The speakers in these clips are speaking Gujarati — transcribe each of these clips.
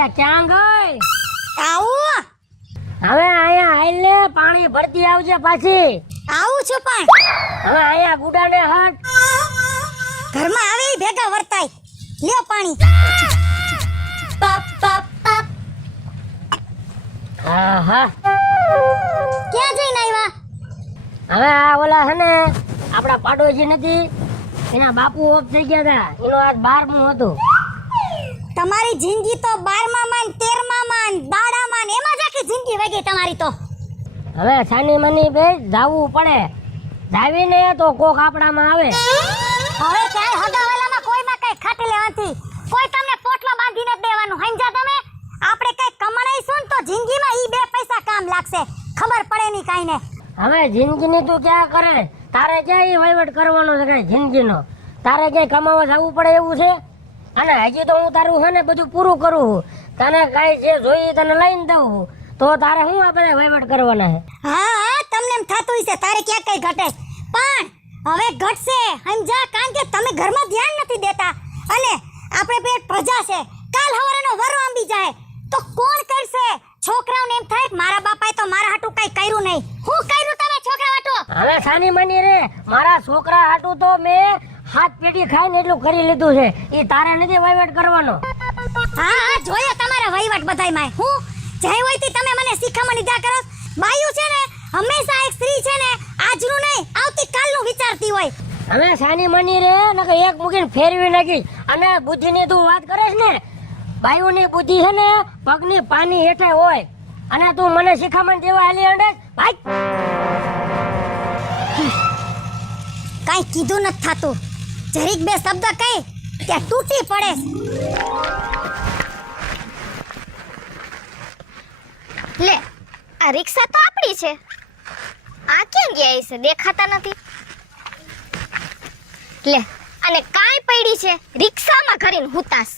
એટલે ક્યાં ગઈ? આવું? હવે અહીંયા આઈને પાણી ભરતી આવજે પાછી. આવું છું પણ. હવે અહીંયા ગુડાને હટ. ઘરમાં આવી ભેગા વર્તાય. લે પાણી. પાપ પાપ પાપ હા હા ક્યાં જઈને આવ્યા? હવે આ ઓલા હે ને આપણા પાડોશી નથી એના બાપુ ઓફ થઈ ગયા હતા. એનો આજ બારમું હતું. તમારી જિંદગી તો બારમા માં તેરમા માં દાડામાં ને એમાં જ આખી જિંદગી વગી તમારી તો. હવે સાની મની બે જાવું પડે. જાવીને તો કોક આપણામાં આવે. હવે ક્યાંય હગાવાલામાં કોઈમાં કઈ ખાટી લેવાથી કોઈ તમને પોટલો બાંધીને જ દેવાનું. સમજ્યા તમે? આપણે કઈ કમાણીશું ને તો જિંદગીમાં ઈ બે પૈસા કામ લાગશે. ખબર પડે નહીં કાંઈ ને હવે જિંદગીની તું ક્યાં કરે? તારે ક્યાં ઈ વહીવટ કરવાનો છે કઈ જિંદગીનો? તારે ક્યાંય કમાવા જવું પડે એવું છે? અને હજી તો હું તારું હે ને બધું પૂરું કરું તને કઈ જે જોઈએ તને લઈને દઉં તો તારે હું આ બધા વહીવટ કરવાના છે? હા હા તમને એમ થતું હશે. તારે ક્યાં કઈ ઘટે? પણ હવે ઘટશે. સમજા કારણ કે તમે ઘરમાં ધ્યાન નથી દેતા. અને આપણે પેટ પ્રજા છે. કાલ હવારેનો વરો આંબી જાય. તો કોણ કરશે? છોકરાઓને એમ થાય મારા બાપાએ તો મારા હાટું કઈ કર્યું નહીં. હું કર્યું તમે છોકરા હાટું? હવે સાની મની રે મારા છોકરા હાટું તો મેં હાથ પેટી ખાઈને એટલું કરી લીધું છે. એ તારે નથી વહીવટ કરવાનો. હા હા જોયો તમારા વહીવટ બધાયમાં હું જય હોયથી તમે મને શીખામણ લીધા કરો. બાયું છે ને હંમેશા એક સ્ત્રી છે ને આજનું નહીં આવતી કાલનું વિચારતી હોય. હવે સાની મની રે નકર એક મૂકીને ફેરવી નાખી. અને બુદ્ધિની તું વાત કરે છે ને બાયુની બુદ્ધિ છે ને પગની પાની હેઠે હોય. અને તું મને શીખામણ દેવા હાલી અંડે ભાઈ. કાંઈ કીધું નથી થાતું. જરીક બે શબ્દ કહી, ત્યાં તૂટી પડે. લે, આ રિક્ષા તો આપણી છે. આ ક્યાં ગયા છે દેખાતા નથી. લે, અને કાંઈ પડી છે રિક્ષામાં કરીને હુતાસ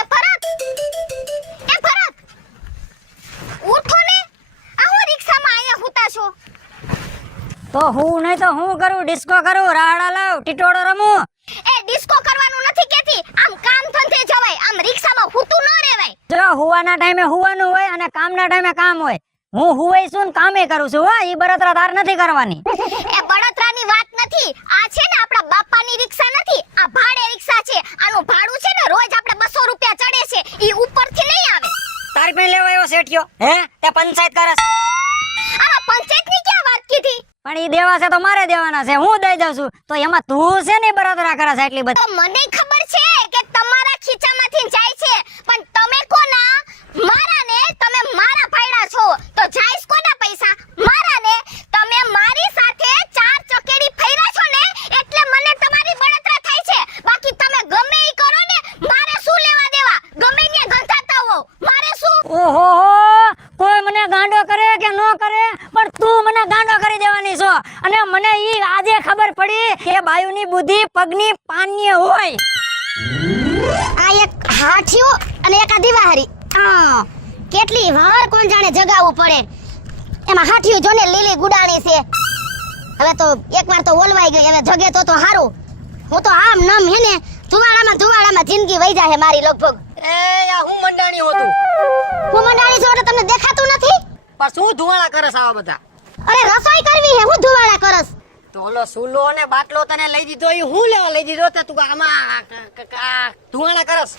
એ ભરત એ ભરત ઉઠો ને આ હું રિક્ષામાં આયા હુતા છો તો હું નહીં તો હું કરું? ડિસ્કો કરું રાડા લાવ ટીટોડો રમું. એ ડિસ્કો કરવાનું નથી કેતી. આમ કામ ધંધે જવાય આમ રિક્ષામાં હુતું ન રહેવાય. જો હુવાના ટાઈમે હુવાનું હોય અને કામના ટાઈમે કામ હોય. હું હુવાઈ છું ને કામે કરું છું હા ઈ બળતરા તાર નથી કરવાની. એ બળતરાની વાત નથી. આ છે ને આપણા બાપાની રિક્ષા નથી. આ ભાડે રિક્ષા છે. આનું ભાડું છે ને રોજ આપણે બસો રૂપિયા ચડે છે. ઈ ઉપરથી નહીં આવે. તારી પાસે લેવા આવ્યો શેઠિયો? હે? તે પંચાયત કરસ. પણ એ દેવા છે તો મારે દેવાના છે, હું દઈ જાઉં છું. તો એમાં તું છે ને ઈ બળતરા કરે છે એટલી બધી. મને ખબર છે કે તમારા ખીચામાંથી જાય છે પણ તમે કોના મારા ને તમે મારા ભાઈડા છો તો જાઈશ કોના પૈસા મારા ને તમે મારી સાથે ચાર ચકેડી ફર્યા છો ને એટલે મને તમારી બળતરા થાય છે બાકી તમે ગમે ઈ કરો ને મારે શું લેવા દેવા ગમે ને ગંધાતા હો મારે શું ઓહો કોઈ મને ગાંડો કરે કે ન કરે પણ તું મને ગાંડો કરી દેવાની છો અને મને ઈ આજે ખબર પડી કે બાયુની બુદ્ધિ પગની પાન્ય હોય. આ એક હાથીઓ અને એક આ દિવાહરી કેટલી વાર કોણ જાણે જગાવવું પડે. એમાં હાથીઓ જોને લીલી ગુડાણી છે. હવે તો એકવાર તો ઓલવાઈ ગઈ હવે જગે તો તો હારું. હું તો આમ નમ હે ને ધુવાડામાં ધુવાડામાં જિંદગી વહી જાય મારી લગભગ. એ આ હું મંડાણી હોતું હું મંડાણી છું એટલે તમને દેખાતું નથી? પણ શું ધુવાળા કરસ આવા બધા? અરે રસોઈ કરવી હે હું ધુવાડા કરસ? તો ઓલો સુલો અને બાટલો તને લઈ દીધો એ હું લેવા લઈ દીધો? તે તું આમાં ધુવાળા કરસ.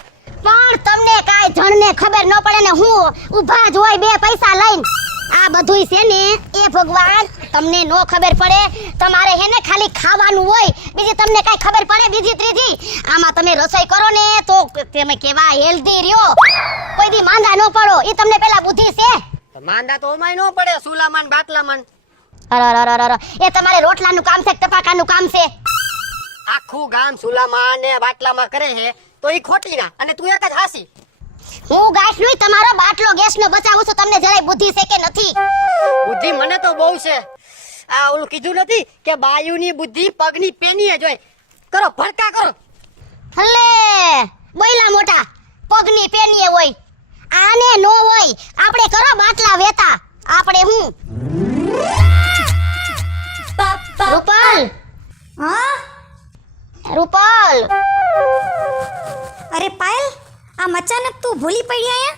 પણ તમને કાઈ જણને ખબર ન પડે ને હું ઊભા જ હોય બે પૈસા લઈને. આ બધુંય છે ને એ ભગવાન તમને નો ખબર પડે તમારે હે ને ખાલી ખાવાનું હોય. બીજી તમને કઈ ખબર પડે? બીજી ત્રીજી. આમાં તમે રસોઈ કરો ને તો તમે કેવા હેલ્ધી રહ્યો. કોઈ દી માંદા ન પડો. એ તમને પેલા બુદ્ધિ છે. માંદા તો અમાય ન પડે સુલામાન ને. એ તમારે રોટલાનું કામ છે ટપાકાનું કામ છે? આખું ગામ સુલામાં ને બાટલામાં કરે છે તો ઈ ખોટી ના અને તું એક જ હાસી. હું ગાંઠ નહીં તમારો બાટલો ગેસનો બચાવું છું તમને જરાય બુદ્ધિ છે કે નથી? બુદ્ધિ મને તો બહુ છે. આ ઓલું કીધું નથી કે બાયુની બુદ્ધિ પગની પેની જ હોય. કરો ભડકા કરો. હલે બોયલા મોટા પગની પેનીએ હોય. આને નો હોય. આપણે કરો બાટલા વેતા. આપણે હું? રૂપલ હા રૂપલ અરે પાયલ આમ અચાનક તું ભૂલી પડી આયા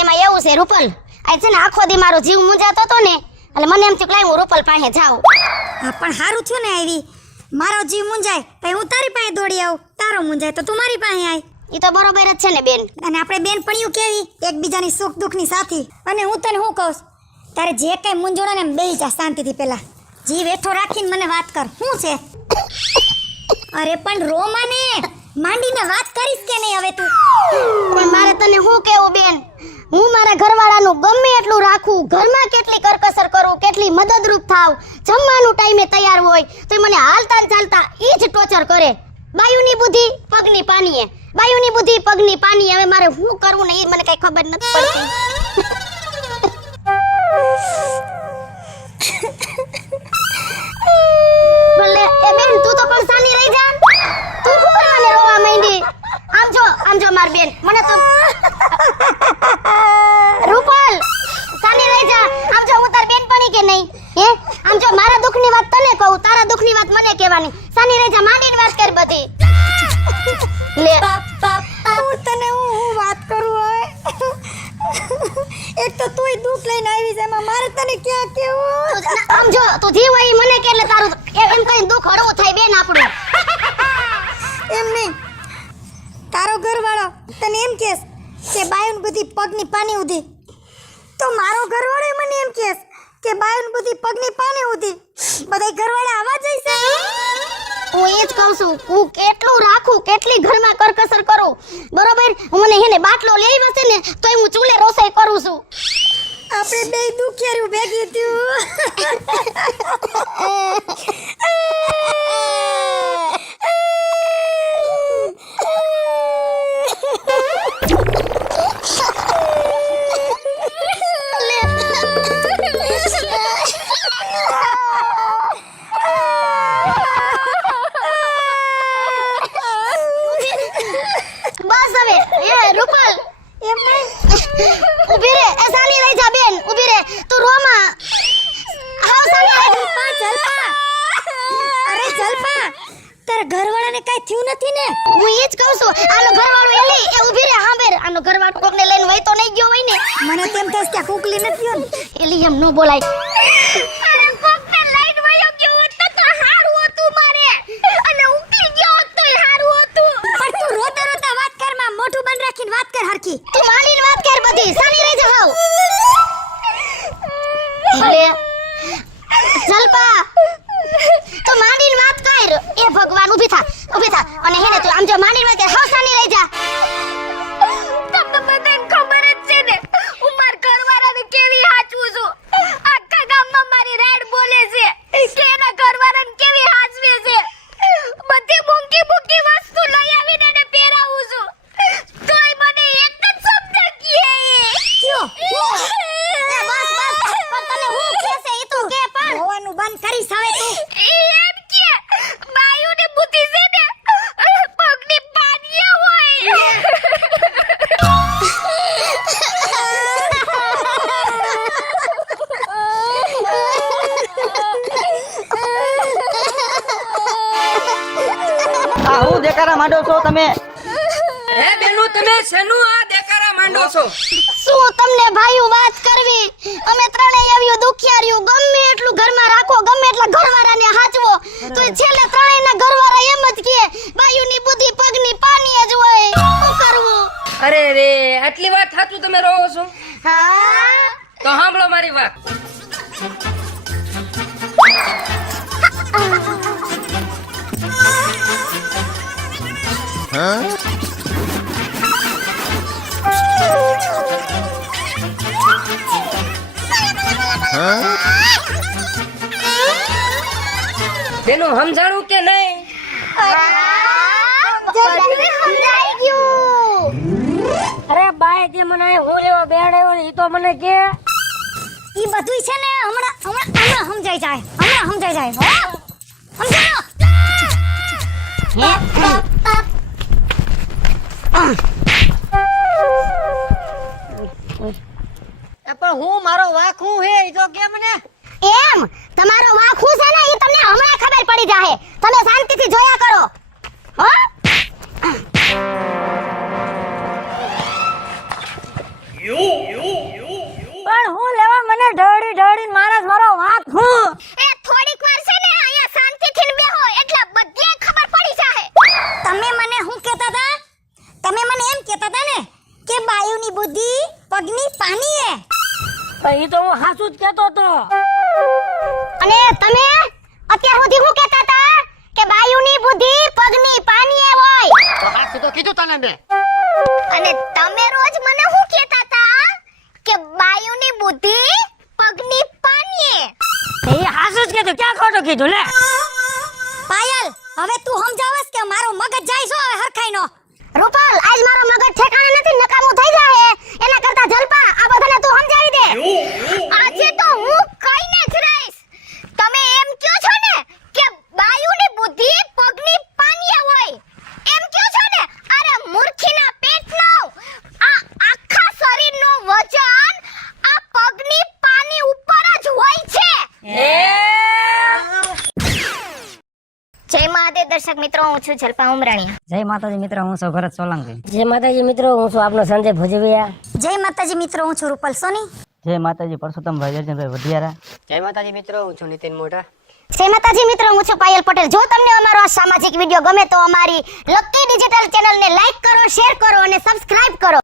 એમાં એવું છે રૂપલ. આ છે ને આખો દી મારો જીવ મુંજાતો હતો ને એટલે મને એમ થયું કે હું રૂપલ પાસે જાઉં. હા પણ સારું થયું ને આવી. મારો જીવ મુંજાય તો હું તારી પાસે દોડી આવું? તારો મુંજાય તો તું મારી પાસે આય. એ તો બરોબર જ છે ને બેન. અને આપણે બેન પણ્યું કેવી? એકબીજાની સુખ દુઃખની સાથી. અને હું તને શું કહું? તારે જે કઈ મૂંઝવણ ને બેહી જા શાંતિથી પેલા જીવ વેઠો રાખીને મને વાત કર. શું છે? અરે પણ રોમાને માંડીને વાત કરીશ કે નહીં હવે તું? પણ મારે તને શું કેવું બેન? હું મારા ઘરવાળાનું ગમે એટલું રાખું ઘરમાં કેટલી કરકસર કરું કેટલી મદદરૂપ થાવ જમવાનું ટાઈમે તૈયાર હોય તો મને હાલતા ચાલતા એ જ ટોચર કરે. બાયુની બુદ્ધિ પગની પાનીએ. બાયુની બુદ્ધિ પગની પાની હવે મારે શું કરવું ને એ મને કઈ ખબર નથી પડતી. તો રહી જા તું કોણ મને રોવા માંડી? આમ જો આમ જો માર બેન. મને તો બાટલો લઈ વસે ને તોય હું ચૂલે રસોઈ કરું છું આપણે બે દુખિયારું ભેગી બસ હવે એ રૂપલ એમ નહીં ઊભી રે એ સાલી રહી જા બેન ઊભી રે તું રોમાં હાવ સાલી રહી જા. જલ્પા જલ્પા અરે જલ્પા તારા ઘરવાળાને કાંઈ થયું નથી ને હું એ જ કહું છું આનો ઘરવાળો એલી એ ઊભી રે હાંભેર આનો ઘરવાળો કોકને લઈને વઈ તો નહીં ગયો હોય ને મને તેમ થાય કે કુકલી નથી થયો એલી એમ નો બોલાય. અરે કોકને લઈને વયો ગયો તો તો હારું હતું મારે. અને ઉકલી ગયો હોત હારું હતું. પણ તું રોતા રોતા વાત કર હરખી. તું માલીન વાત કર બધી. સાની રહી જા હાવ ભલે જલપા તો માંડીને વાત કર. એ ભગવાન ઊભી થા ઊભી થા. અને હેને તું આમ જો માંડીને વાત કર. હાવ સાની રહી જા. માંડો છો તમે? હે બેનુ તમે શેનું આ દેખારા માંડો છો? શું તમને ભાઈઓ વાત કરવી? અમે ત્રણેય આવ્યું દુખિયાર્યું ગમે એટલું ઘરમાં રાખો ગમે એટલા ઘરવાળાને હાચવો. તો છેલ્લે ત્રણેયના ઘરવાળા એમ જ કહે ભાઈઓની બુદ્ધિ પગની પાણી જ હોય. શું કરવું? અરે રે આટલી વાત સાચું તમે રહો છો? હા? તો સાંભળો મારી વાત. તેનું સમજાણું કે નહીં? અરે બાય જે મને હું લેવા બેહાડ્યો ને ઈ તો મને કે. ઈ બધું છે ને હમણાં હમણાં હમણાં સમજાઈ જાય હમણાં સમજાઈ જાય હો. સમજાયો પણ હું મારો વાક હું હે તો કેમ ને? એમ? તમારો વાક હું છે ને ઈ તમને હમણાં ખબર પડી જાહે. તમે શાંતિથી જોયા કરો. હો? પણ હું લેવા મને ઢળી ઢળી મારા મારો વાક હું ઈ તો હું હાસું જ કહેતો હતો. અને તમે અત્યાર સુધી શું કહેતા હતા કે બાયુની બુદ્ધિ પગની પાનીએ હોય. તો હાચું તો કીધું તને મેં. અને તમે રોજ મને શું કહેતા હતા કે બાયુની બુદ્ધિ પગની પાનીએ. એ હાસુ જ કીધું. ક્યાં ખોટું કીધું લે. પાયલ હવે તું સમજાવસ કે મારો મગજ જાય છો હવે હરખાઈનો? રૂપાલ આજ મારો મગજ ઠેકાણે નથી નકામું થઈ જાહે એના કરતા જલપા આ બધાને તું સમજાવી દે આજે તો હું કઈને જ રહીશ તમે એમ કહો છો ને કે બાયુની બુદ્ધિ પગની પાનીએ હોય એમ કહો છો ને અરે મૂર્ખીના પેટનો આ આખા શરીરનો વજન આ પગની પાની ઉપર જ હોય છે જય મહાદેવ દર્શક મિત્રો હું છું જલપા ઉમરાણી. જય માતાજી મિત્રો હું છું ભરત સોલંકી. જય માતાજી મિત્રો હું છું આપનો સંજય ભુજવિયા. જય માતાજી મિત્રો હું છું રૂપલ સોની. જય માતાજી પરસોત્તમભાઈ અર્જુનભાઈ વઢિયારા. જય માતાજી મિત્રો હું છું નીતિન મોઢા. જય માતાજી મિત્રો હું છું પાયલ પટેલ. જો તમને અમારો આ સામાજિક વીડિયો ગમે તો અમારી લકી ડિજિટલ ચેનલને લાઈક કરો શેર કરો અને સબસ્ક્રાઇબ કરો.